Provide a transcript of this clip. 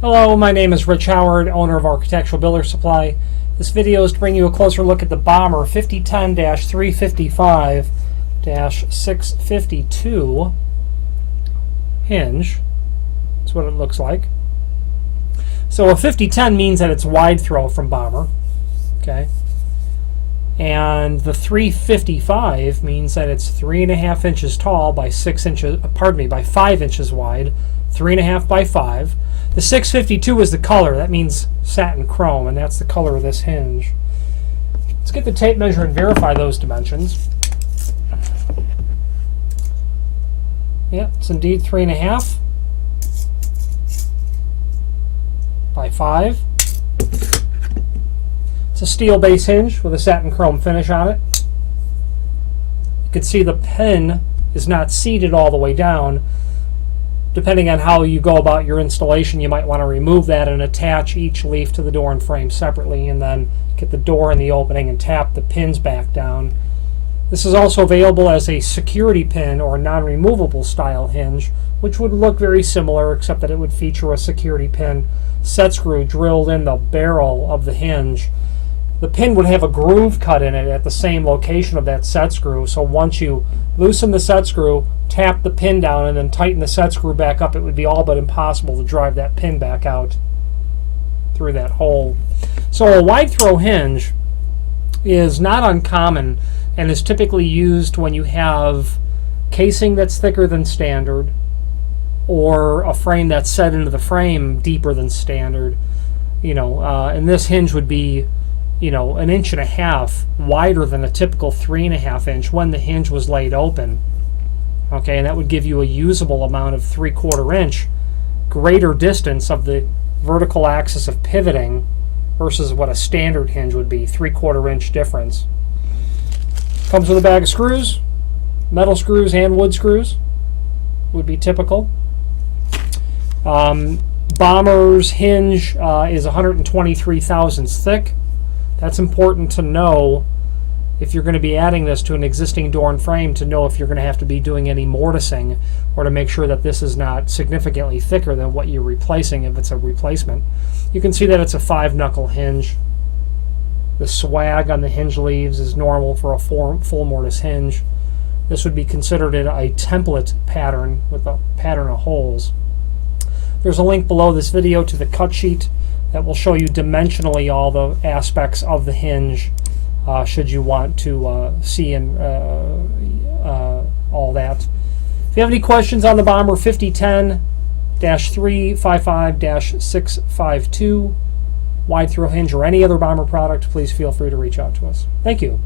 Hello, my name is Rich Howard, owner of Architectural Builder Supply. This video is to bring you a closer look at the Bommer 5010-355-652 hinge. That's what it looks like. So a 5010 means that it's wide throw from Bommer, okay? And the 355 means that it's 3.5 inches tall by 5 inches wide, 3.5 by 5. The 652 is the color. That means satin chrome, and that's the color of this hinge. Let's get the tape measure and verify those dimensions. Yeah, it's indeed 3.5 by 5. It's a steel base hinge with a satin chrome finish on it. You can see the pin is not seated all the way down. Depending on how you go about your installation, you might want to remove that and attach each leaf to the door and frame separately, and then get the door in the opening and tap the pins back down. This is also available as a security pin or non-removable style hinge, which would look very similar, except that it would feature a security pin set screw drilled in the barrel of the hinge. The pin would have a groove cut in it at the same location of that set screw, so once you loosen the set screw, tap the pin down, and then tighten the set screw back up, it would be all but impossible to drive that pin back out through that hole. So a wide throw hinge is not uncommon and is typically used when you have casing that's thicker than standard or a frame that's set into the frame deeper than standard. And this hinge would be 1.5 inches wider than a typical 3.5 inch when the hinge was laid open. Okay, and that would give you a usable amount of 3/4 inch greater distance of the vertical axis of pivoting versus what a standard hinge would be, 3/4 inch difference. Comes with a bag of screws, metal screws and wood screws would be typical. Bommer's hinge is 123 thousandths thick. That's important to know if you're going to be adding this to an existing door and frame, to know if you're going to have to be doing any mortising, or to make sure that this is not significantly thicker than what you're replacing if it's a replacement. You can see that it's a 5-knuckle hinge. The swag on the hinge leaves is normal for a full mortise hinge. This would be considered a template pattern with a pattern of holes. There's a link below this video to the cut sheet that will show you dimensionally all the aspects of the hinge, should you want to see all that. If you have any questions on the Bommer 5010-355-652 wide throw hinge or any other Bommer product, please feel free to reach out to us. Thank you.